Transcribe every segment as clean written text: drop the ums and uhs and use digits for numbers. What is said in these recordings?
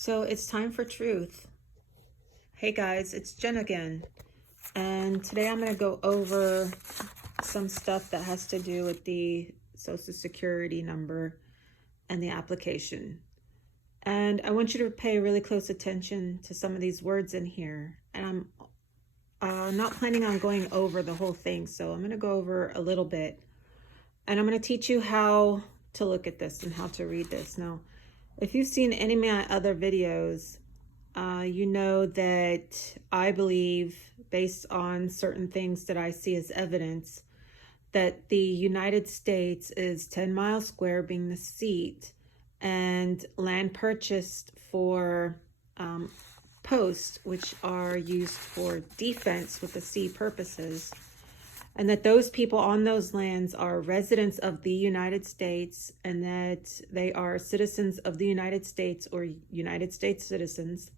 So it's time for truth. Hey guys, it's Jen again. And today I'm going to go over some stuff that has to do with the Social Security number and the application. And I want you to pay really close attention to some of these words in here. And I'm not planning on going over the whole thing, so I'm going to go over a little bit. And I'm going to teach you how to look at this and how to read this. Now, if you've seen any of my other videos, you know that I believe, based on certain things that I see as evidence, that the United States is 10 miles square being the seat, and land purchased for posts, which are used for defense with the sea purposes, and that those people on those lands are residents of the United States, and that they are citizens of the United States or United States citizens,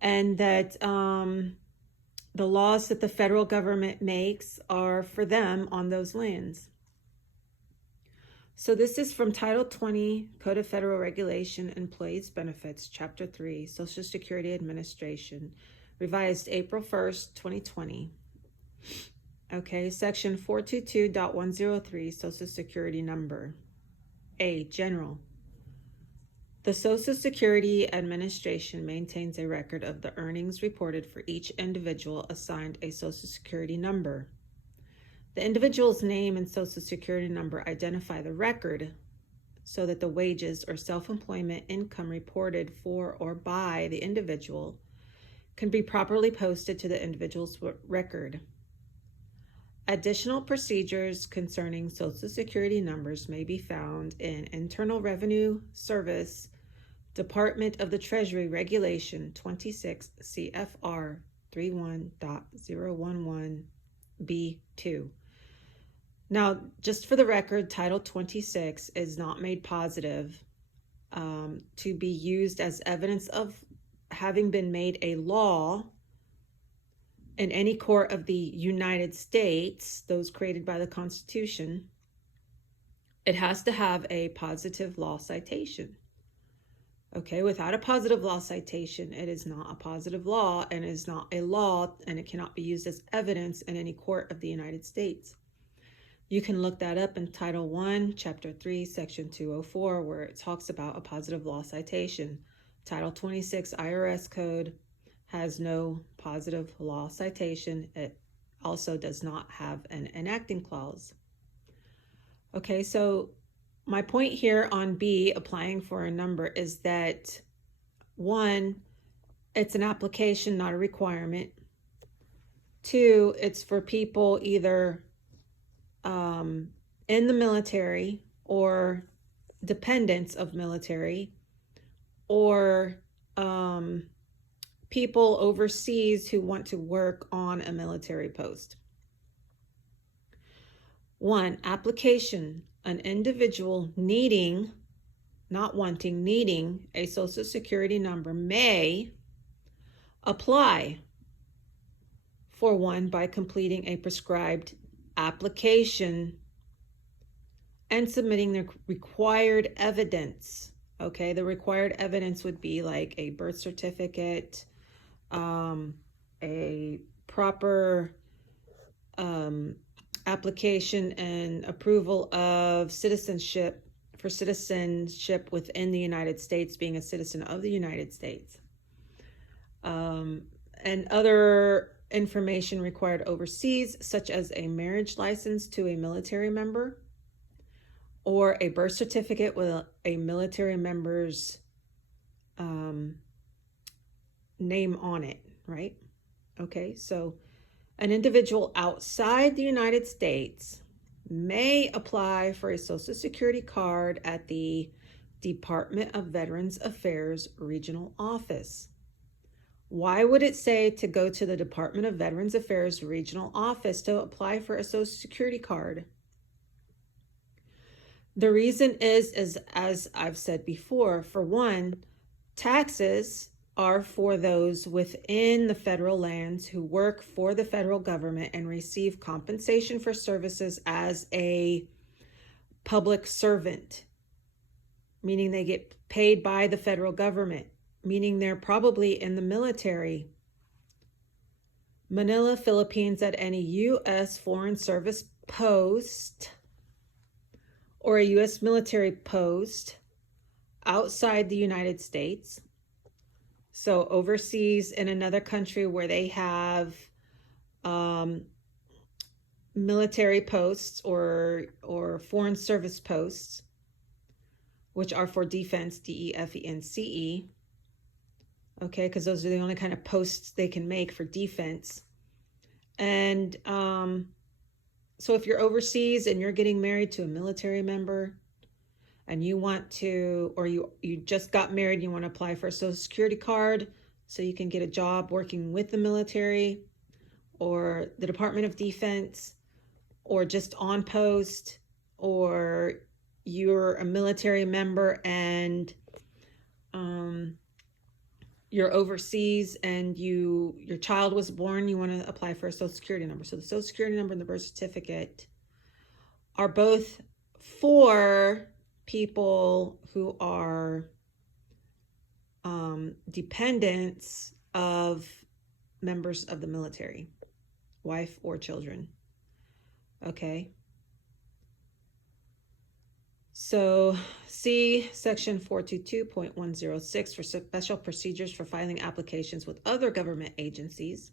and that the laws that the federal government makes are for them on those lands. So this is from Title 20, Code of Federal Regulation, Employees Benefits, Chapter 3, Social Security Administration, revised April 1st, 2020. Okay, Section 422.103, Social Security Number. A, General. The Social Security Administration maintains a record of the earnings reported for each individual assigned a Social Security number. The individual's name and Social Security number identify the record so that the wages or self-employment income reported for or by the individual can be properly posted to the individual's record. Additional procedures concerning Social Security numbers may be found in Internal Revenue Service, Department of the Treasury Regulation 26 CFR 31.011B2. Now, just for the record, Title 26 is not made positive to be used as evidence of having been made a law in any court of the United States, those created by the Constitution. It has to have a positive law citation. Okay, without a positive law citation, it is not a positive law, and it is not a law, and it cannot be used as evidence in any court of the United States. You can look that up in Title 1, Chapter 3, Section 204, where it talks about a positive law citation. Title 26 IRS Code has no positive law citation. It also does not have an enacting clause. Okay, so my point here on B, applying for a number, is that 1, it's an application, not a requirement. 2, it's for people either in the military or dependents of military, or people overseas who want to work on a military post. 1, application. An individual needing, not wanting, needing a Social Security number may apply for one by completing a prescribed application and submitting the required evidence. Okay, the required evidence would be like a birth certificate, a proper application and approval of citizenship for citizenship within the United States, being a citizen of the United States, and other information required overseas, such as a marriage license to a military member or a birth certificate with a military member's name on it, right? Okay, so an individual outside the United States may apply for a Social Security card at the Department of Veterans Affairs Regional Office. Why would it say to go to the Department of Veterans Affairs Regional Office to apply for a Social Security card? The reason is, as I've said before, for one, taxes are for those within the federal lands who work for the federal government and receive compensation for services as a public servant, meaning they get paid by the federal government. meaning they're probably in the military. Manila, Philippines, at any U.S. Foreign Service post or a U.S. military post outside the United States. So overseas in another country where they have military posts or foreign service posts, which are for defense, DEFENCE. Okay, because those are the only kind of posts they can make for defense. And so if you're overseas and you're getting married to a military member and you want to, or you just got married and you want to apply for a Social Security card so you can get a job working with the military or the Department of Defense, or just on post, or you're a military member and you're overseas and your child was born, you want to apply for a Social Security number. So the Social Security number and the birth certificate are both for people who are dependents of members of the military, wife or children. Okay. So see section 422.106 for special procedures for filing applications with other government agencies.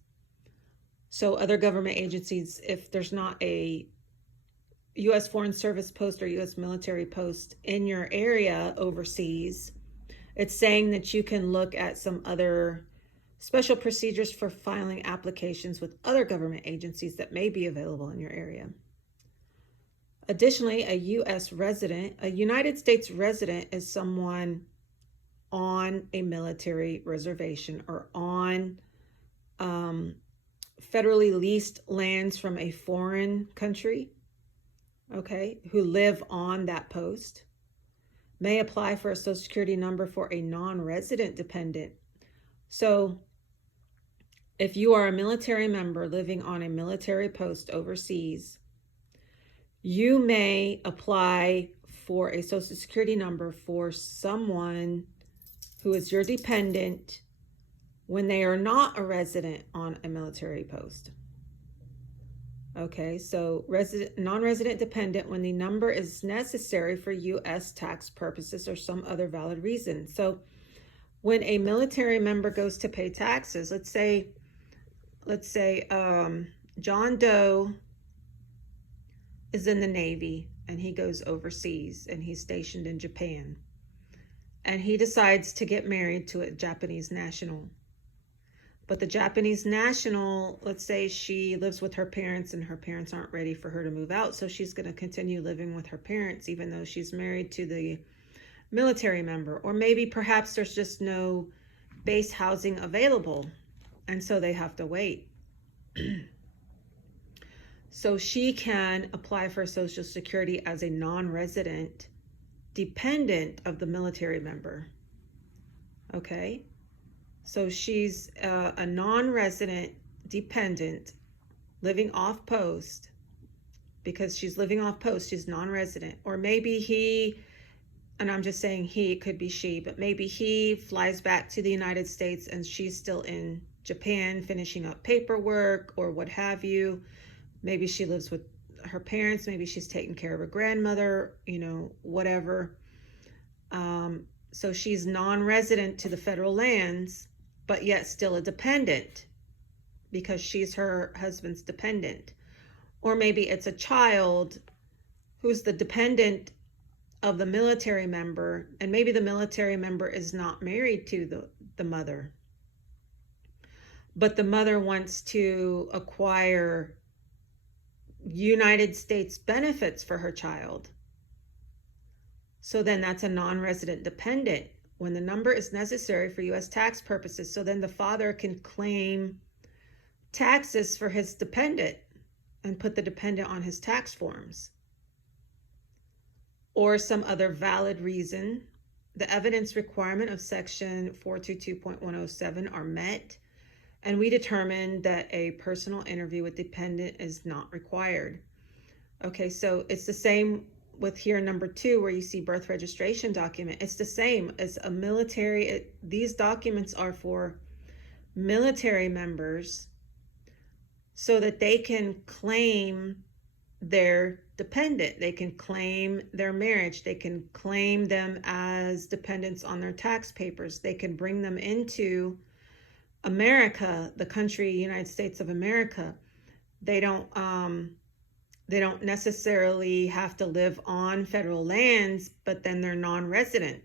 So other government agencies, if there's not a U.S. Foreign Service post or U.S. military post in your area overseas, it's saying that you can look at some other special procedures for filing applications with other government agencies that may be available in your area. Additionally, a U.S. resident, a United States resident, is someone on a military reservation or on federally leased lands from a foreign country, okay, who live on that post, may apply for a Social Security number for a non-resident dependent. So if you are a military member living on a military post overseas, you may apply for a Social Security number for someone who is your dependent when they are not a resident on a military post. Okay, so non-resident dependent when the number is necessary for U.S. tax purposes or some other valid reason. So when a military member goes to pay taxes, let's say John Doe is in the Navy and he goes overseas and he's stationed in Japan and he decides to get married to a Japanese national. But the Japanese national, let's say she lives with her parents and her parents aren't ready for her to move out, so she's going to continue living with her parents even though she's married to the military member. Or maybe perhaps there's just no base housing available and so they have to wait. So she can apply for Social Security as a non-resident dependent of the military member. Okay, so she's a non-resident dependent living off post. Because she's living off post, she's non-resident. Or maybe he, and I'm just saying he, it could be she, but maybe he flies back to the United States and she's still in Japan finishing up paperwork or what have you. Maybe she lives with her parents. Maybe she's taking care of her grandmother, whatever. So she's non-resident to the federal lands, but yet still a dependent because she's her husband's dependent. Or maybe it's a child who's the dependent of the military member, and maybe the military member is not married to the mother, but the mother wants to acquire United States benefits for her child. So then that's a non-resident dependent when the number is necessary for U.S. tax purposes. So then the father can claim taxes for his dependent and put the dependent on his tax forms. Or some other valid reason, the evidence requirement of section 422.107 are met, and we determined that a personal interview with dependent is not required. Okay, so it's the same with here number 2, where you see birth registration document, it's the same as a military. These documents are for military members so that they can claim their dependent. They can claim their marriage. They can claim them as dependents on their tax papers. They can bring them into America, the country, United States of America. They don't necessarily have to live on federal lands, but then they're non-resident.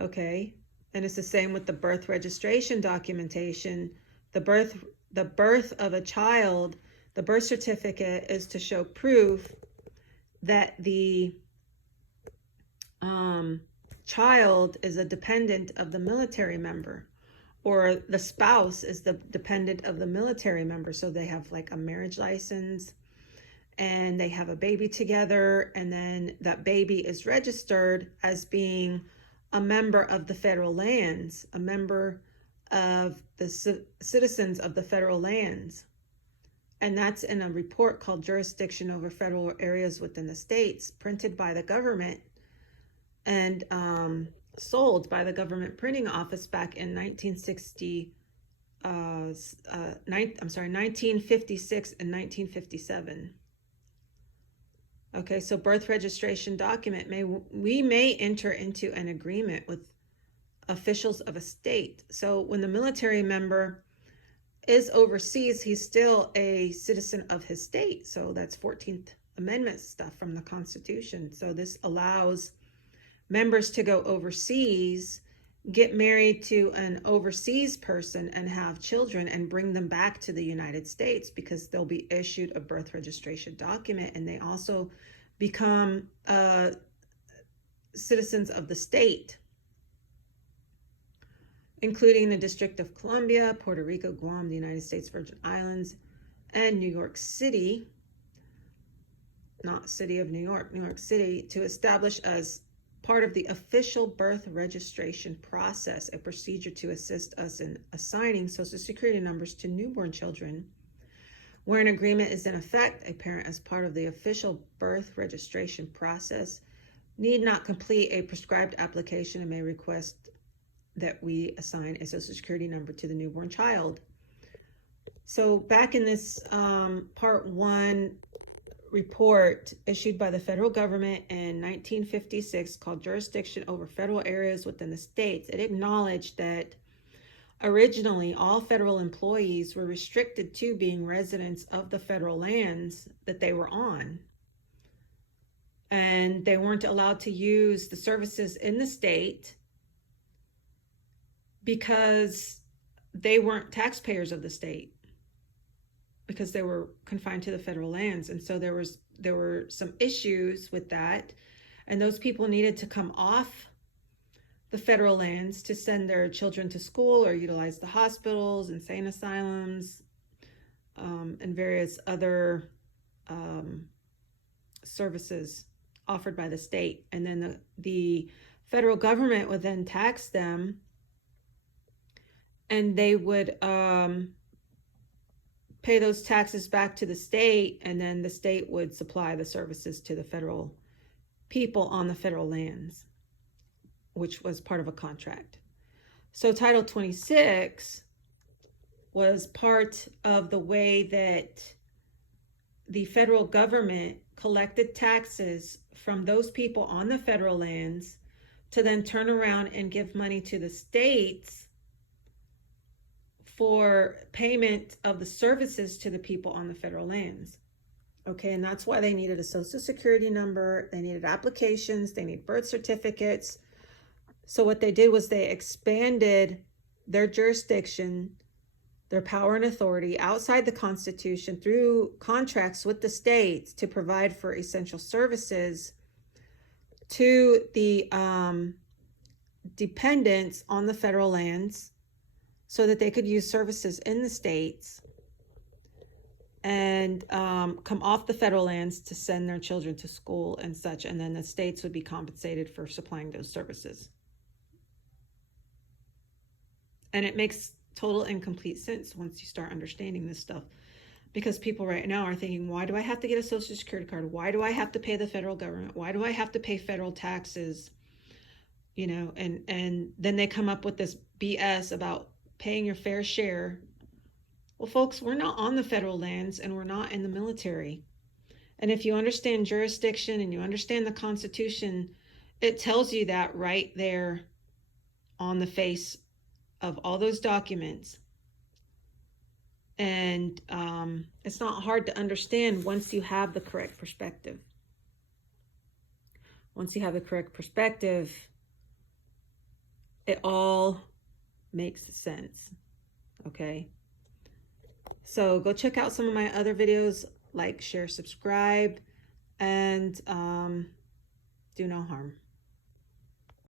Okay. And it's the same with the birth registration documentation. The birth of a child, the birth certificate is to show proof that the child is a dependent of the military member, or the spouse is the dependent of the military member. So they have like a marriage license and they have a baby together, and then that baby is registered as being a member of the federal lands, a member of the citizens of the federal lands. And that's in a report called Jurisdiction Over Federal Areas Within the States, printed by the government and sold by the government printing office back in 1956 and 1957. Okay, so birth registration document, we may enter into an agreement with officials of a state. So when the military member is overseas, he's still a citizen of his state. So that's 14th Amendment stuff from the Constitution. So this allows members to go overseas, get married to an overseas person and have children and bring them back to the United States, because they'll be issued a birth registration document, and they also become citizens of the state, including the District of Columbia, Puerto Rico, Guam, the United States Virgin Islands, and New York City, not City of New York, New York City, to establish as part of the official birth registration process, a procedure to assist us in assigning Social Security numbers to newborn children. Where an agreement is in effect, a parent, as part of the official birth registration process, need not complete a prescribed application and may request that we assign a Social Security number to the newborn child. So back in this Part 1 report issued by the federal government in 1956 called Jurisdiction Over Federal Areas Within the States, it acknowledged that originally all federal employees were restricted to being residents of the federal lands that they were on. And they weren't allowed to use the services in the state because they weren't taxpayers of the state, because they were confined to the federal lands. And so there were some issues with that, and those people needed to come off the federal lands to send their children to school or utilize the hospitals, insane asylums, and various other services offered by the state. And then the federal government would then tax them, and they would pay those taxes back to the state, and then the state would supply the services to the federal people on the federal lands, which was part of a contract. So Title 26 was part of the way that the federal government collected taxes from those people on the federal lands to then turn around and give money to the states for payment of the services to the people on the federal lands. Okay, and that's why they needed a Social Security number, they needed applications, they need birth certificates. So what they did was they expanded their jurisdiction, their power and authority outside the Constitution through contracts with the states to provide for essential services to the dependents on the federal lands, so that they could use services in the states and come off the federal lands to send their children to school and such. And then the states would be compensated for supplying those services. And it makes total and complete sense once you start understanding this stuff. Because people right now are thinking, why do I have to get a Social Security card? Why do I have to pay the federal government? Why do I have to pay federal taxes? You know, and then they come up with this BS about paying your fair share. Well, folks, we're not on the federal lands and we're not in the military. And if you understand jurisdiction and you understand the Constitution, it tells you that right there on the face of all those documents. And it's not hard to understand once you have the correct perspective. Once you have the correct perspective, it all makes sense. Okay? So go check out some of my other videos. Like, share, subscribe, and do no harm.